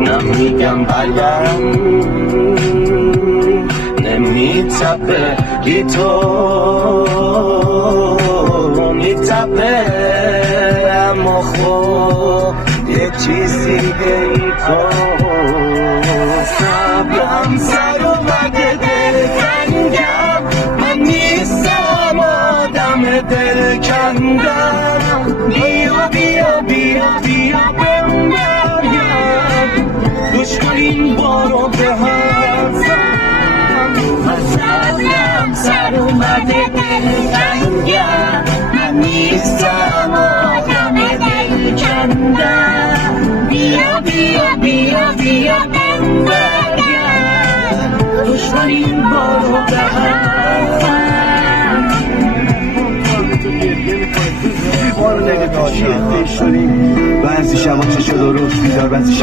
نمیگم برگرد نمیتپه بی تو میتپه اما خب یه چیزی دیتا صبرم سر اومده دلتنگم من نیستم آدم دلکندم بیا بیا بیا بیا بهم برگرد گوش کن این بارو به صبرم سر اومده دلتنگم من نیستم آدم دلکندم بیا بیا بیا بیا بهم برگرد گوش کن این بارو به بعضی شبا چه شد و روش بیدار بعضی